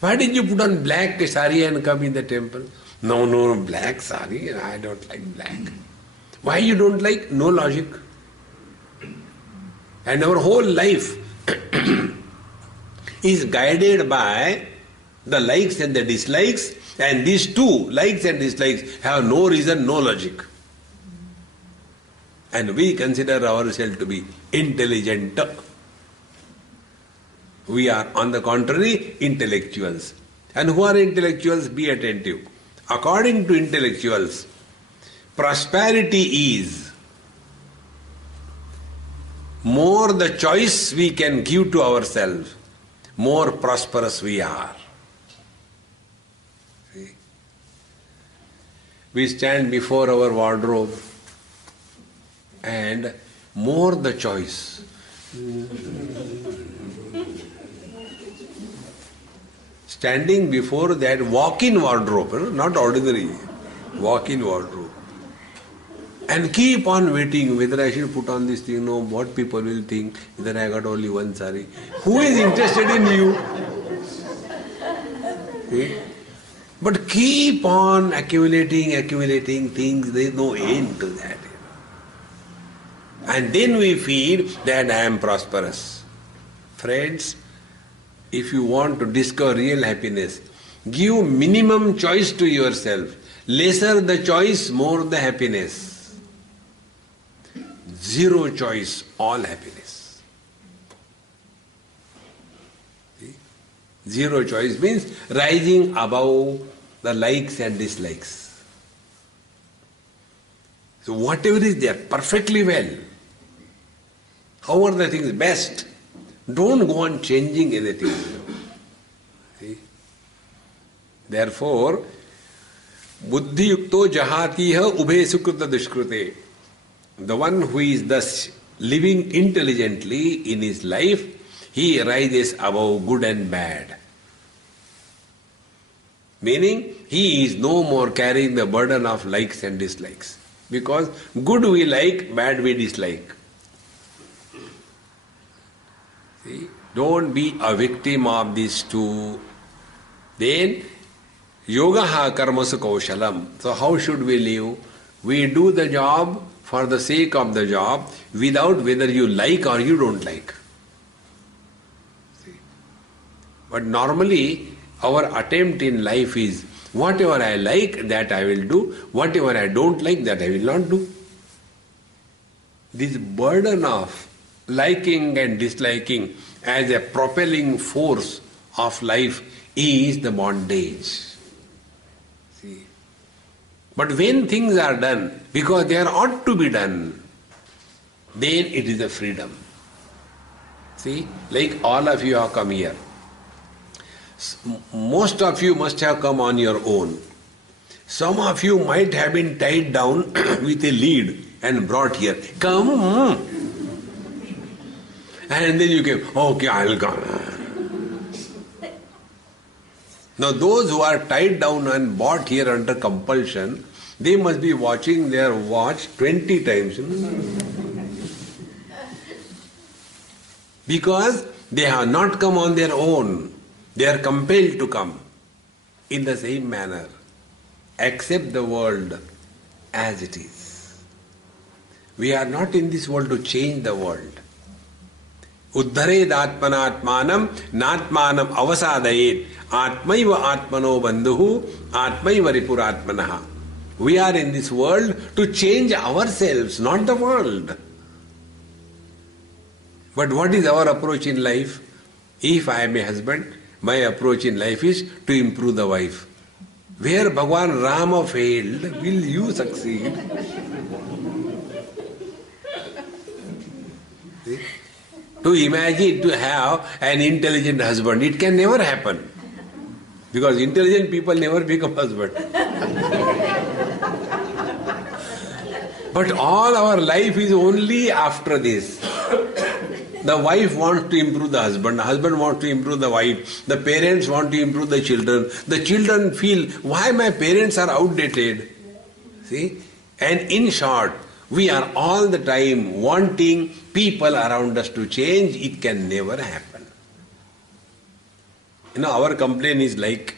Why did you put on black sari and come in the temple? No, black sari, I don't like black. Why you don't like? No logic. And our whole life is guided by the likes and the dislikes, and these two, likes and dislikes, have no reason, no logic. And we consider ourselves to be intelligent. We are, on the contrary, intellectuals. And who are intellectuals? Be attentive. According to intellectuals, prosperity is more the choice we can give to ourselves, more prosperous we are. See? We stand before our wardrobe and more the choice. Standing before that walk-in wardrobe, not ordinary, walk-in wardrobe. And keep on waiting whether I should put on this thing, no, what people will think, whether I got only one sari. Who is interested in you? See? But keep on accumulating things, there is no end to that. And then we feel that I am prosperous. Friends, if you want to discover real happiness, give minimum choice to yourself. Lesser the choice, more the happiness. Zero choice, all happiness. See? Zero choice means rising above the likes and dislikes. So whatever is there, perfectly well. How are the things best? Don't go on changing anything. See? Therefore, buddhi yukto jahatiha ubhe sukrita dushkrute. The one who is thus living intelligently in his life, he rises above good and bad. Meaning, he is no more carrying the burden of likes and dislikes. Because good we like, bad we dislike. See? Don't be a victim of these two. Then, yogaha karmasu kaushalam. So how should we live? We do the job for the sake of the job without whether you like or you don't like. See? But normally, our attempt in life is, whatever I like, that I will do. Whatever I don't like, that I will not do. This burden of liking and disliking as a propelling force of life is the bondage. See? But when things are done, because they are ought to be done, then it is a freedom. See, like all of you have come here. Most of you must have come on your own. Some of you might have been tied down with a lead and brought here. Come. And then you came, okay, I'll come. Now those who are tied down and brought here under compulsion, they must be watching their watch 20 times. Because they have not come on their own. They are compelled to come in the same manner. Accept the world as it is. We are not in this world to change the world. Uddhared atmanatmanam natmanam avasadayet atmaiva atmano bandhuhu atmaiva ripuratmanaha. We are in this world to change ourselves, not the world. But what is our approach in life? If I am a husband, my approach in life is to improve the wife. Where Bhagwan Rama failed, will you succeed? See? To imagine to have an intelligent husband, it can never happen. Because intelligent people never become husband. But all our life is only after this. The wife wants to improve the husband wants to improve the wife, the parents want to improve the children feel, why my parents are outdated? See? And in short, we are all the time wanting people around us to change. It can never happen. Our complaint is like,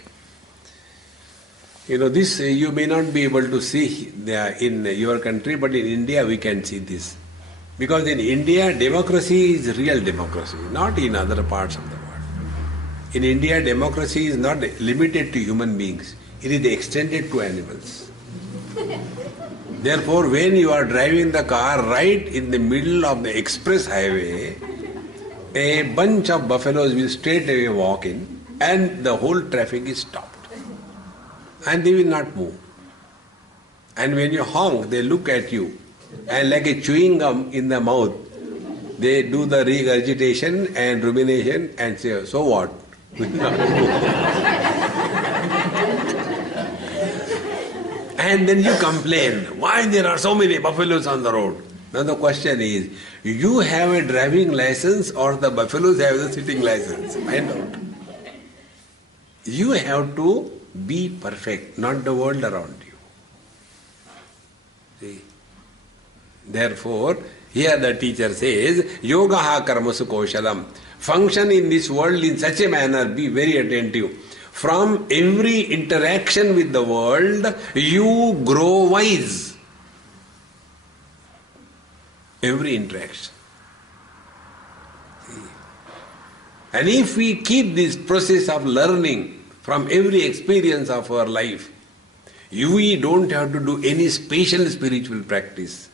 this you may not be able to see in your country, but in India we can see this. Because in India, democracy is real democracy, not in other parts of the world. In India, democracy is not limited to human beings. It is extended to animals. Therefore, when you are driving the car right in the middle of the express highway, a bunch of buffaloes will straight away walk in and the whole traffic is stopped. And they will not move. And when you honk, they look at you. And like a chewing gum in the mouth, they do the regurgitation and rumination and say, so what? And then you complain, why there are so many buffaloes on the road? Now the question is, you have a driving license or the buffaloes have the sitting license? Find out. You have to be perfect, not the world around you. See? Therefore, here the teacher says, Yogaha karmasu kaushalam. Function in this world in such a manner, be very attentive. From every interaction with the world, you grow wise. Every interaction. See? And if we keep this process of learning from every experience of our life, we don't have to do any special spiritual practice.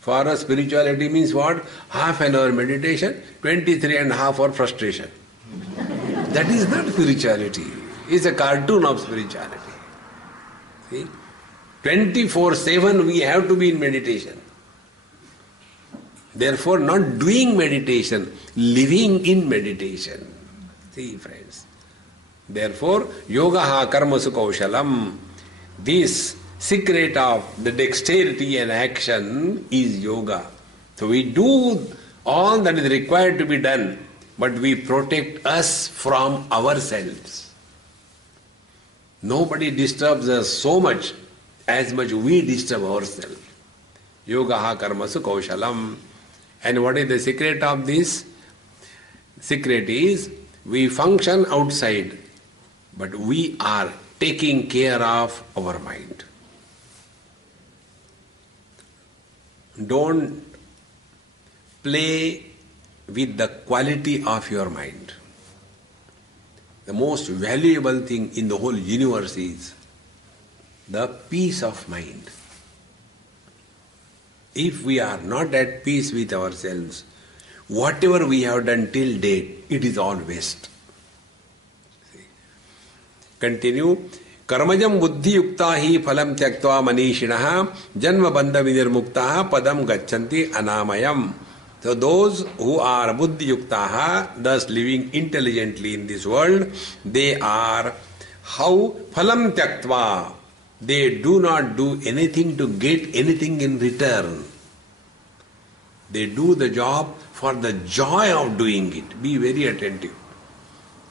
For us, spirituality means what? Half an hour meditation, 23.5 hour frustration. That is not spirituality. It's a cartoon of spirituality. See? 24/7 we have to be in meditation. Therefore, not doing meditation, living in meditation. See, friends. Therefore, yogaha karmasu kaushalam. This secret of the dexterity and action is yoga. So we do all that is required to be done, but we protect us from ourselves. Nobody disturbs us so much as much we disturb ourselves. Yogaha karmasu kaushalam. And what is the secret of this? Secret is we function outside, but we are taking care of our mind. Don't play with the quality of your mind. The most valuable thing in the whole universe is the peace of mind. If we are not at peace with ourselves, whatever we have done till date, it is all waste. Continue. Karmajam buddhi yukta hi phalam tyaktva manishinaha janma bandha vinirmuktaha padam gacchanti anamayam. So those who are buddhi yuktaha, thus living intelligently in this world, they are how phalam tyaktva. They do not do anything to get anything in return. They do the job for the joy of doing it. Be very attentive.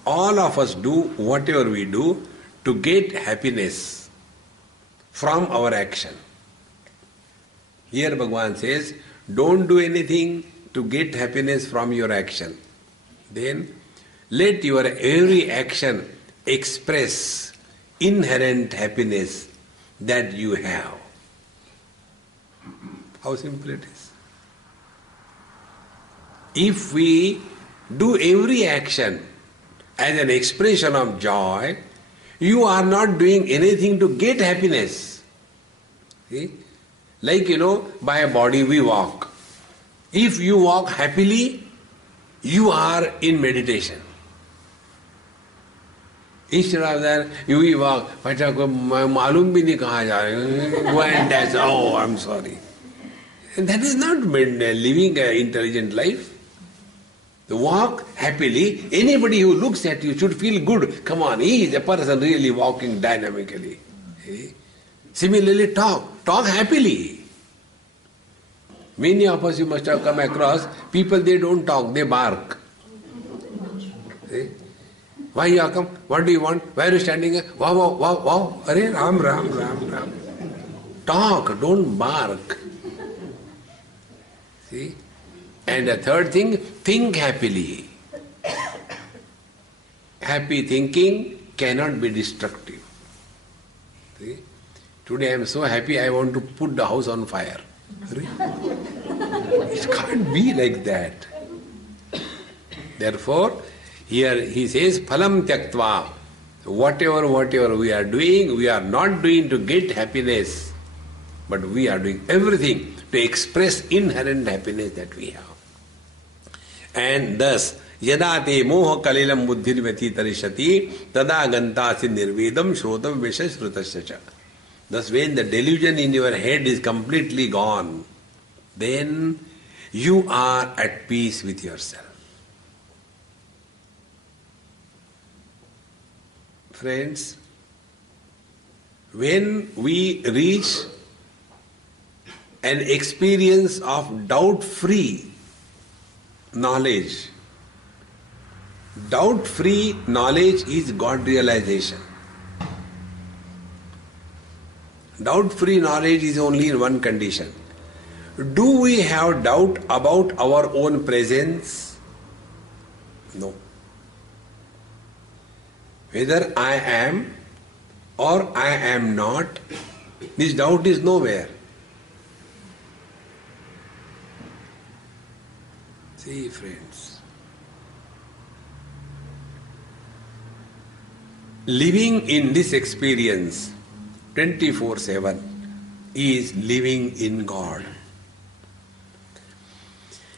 All of us do whatever we do to get happiness from our action. Here Bhagavan says, don't do anything to get happiness from your action. Then let your every action express inherent happiness that you have. How simple it is. If we do every action as an expression of joy, you are not doing anything to get happiness. See? Like, by a body we walk. If you walk happily, you are in meditation. Instead of that, you walk, malum bhi nahi kahan ja rahe, go and dash, oh, I'm sorry. And that is not living an intelligent life. Walk happily. Anybody who looks at you should feel good. Come on, he is a person really walking dynamically. Similarly, talk happily. Many of us you must have come across, people they don't talk, they bark. See? Why you have come? What do you want? Why are you standing? Wow, wow, wow, wow. Arey, Ram, Ram, Ram, Ram. Talk, don't bark. See? And the third thing, think happily. Happy thinking cannot be destructive. See? Today I am so happy I want to put the house on fire. It can't be like that. Therefore, here he says, phalam tyaktva. Whatever we are doing, we are not doing to get happiness, but we are doing everything to express inherent happiness that we have. And thus, yada te moha kalilam buddhir vyatitarishati, tada gantasi nirvedam shrotam visha shrutasya. Thus, when the delusion in your head is completely gone, then you are at peace with yourself. Friends, when we reach an experience of doubt-free knowledge, doubt-free knowledge is God realization. Doubt-free knowledge is only in one condition. Do we have doubt about our own presence? No. Whether I am or I am not, this doubt is nowhere. See, friends, living in this experience 24/7 is living in God.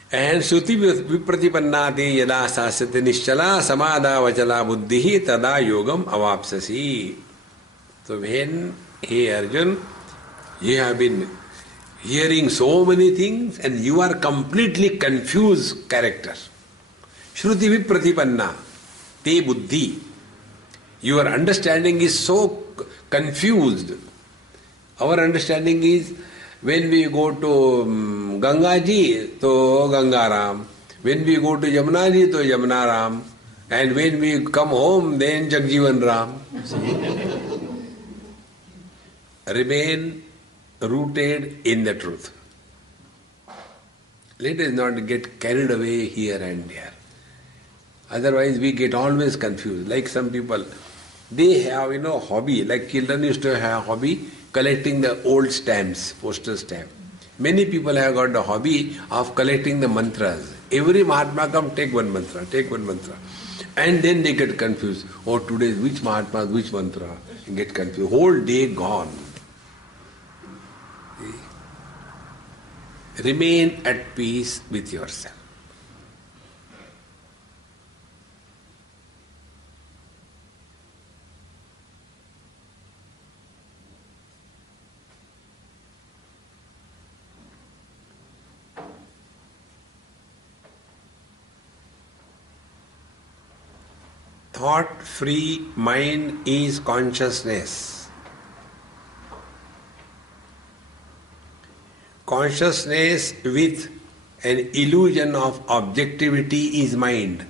And Shruti vipratipanna te yada sasyate nischala samada vachala buddhihi tada yogam avapsasi. So when, hey Arjun, you have been hearing so many things and you are completely confused character. Shruti vipratipanna te buddhi. Your understanding is so confused. Our understanding is, when we go to Ganga ji, to Gangaram. When we go to Yamuna ji, to Yamunaram. And when we come home, then Jagjivan Ram. Remain rooted in the truth. Let us not get carried away here and there. Otherwise we get always confused. Like some people, they have, hobby, like children used to have hobby, collecting the old stamps, postal stamp. Many people have got the hobby of collecting the mantras. Every Mahatma come, take one mantra. And then they get confused. Oh, today which Mahatma, which mantra? And get confused. Whole day gone. See? Remain at peace with yourself. Thought-free mind is consciousness. Consciousness with an illusion of objectivity is mind.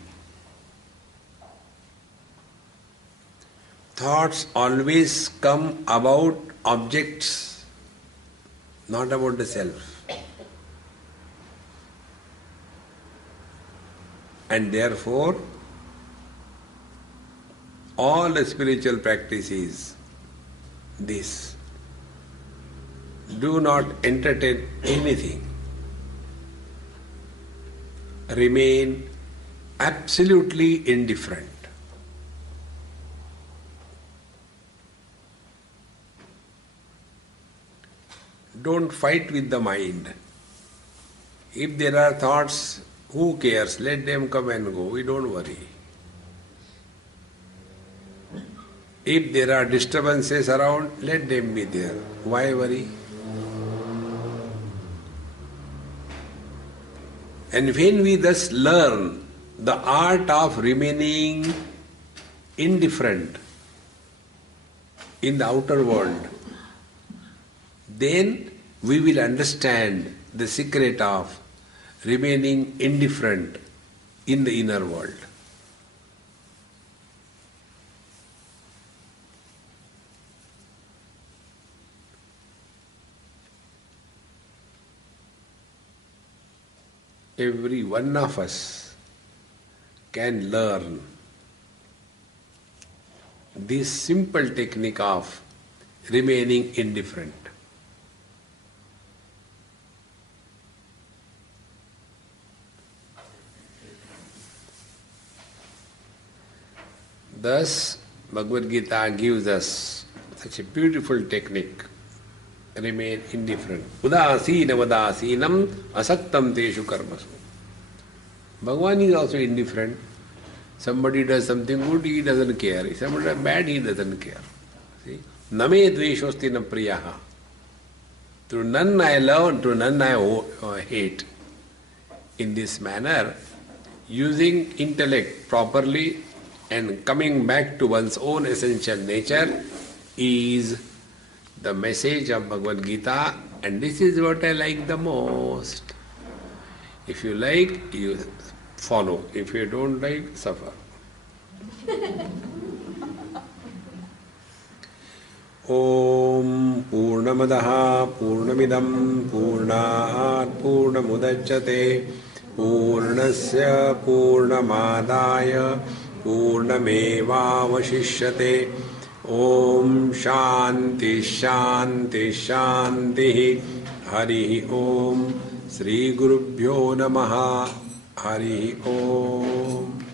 Thoughts always come about objects, not about the self. And therefore, all the spiritual practice is this. Do not entertain anything. Remain absolutely indifferent. Don't fight with the mind. If there are thoughts, who cares? Let them come and go. We don't worry. If there are disturbances around, let them be there. Why worry? And when we thus learn the art of remaining indifferent in the outer world, then we will understand the secret of remaining indifferent in the inner world. Every one of us can learn this simple technique of remaining indifferent. Thus, Bhagavad Gita gives us such a beautiful technique. Remain indifferent. Udasina vadasinam asaktam teshu karmasu. Bhagavan is also indifferent. Somebody does something good, he doesn't care. If somebody does bad, he doesn't care. See? Name dveshosti na priyaha. To none I love, to none I hate. In this manner, using intellect properly and coming back to one's own essential nature is the message of Bhagavad Gita, and this is what I like the most. If you like, you follow. If you don't like, suffer. Om Purnamadaha Purnamidam Purnat Purnamudachyate Purnasya Purnamadaya Purnamevavashishyate. Om Shanti Shanti Shanti. Hari Om. Sri Gurubhyo Namaha. Hari Om.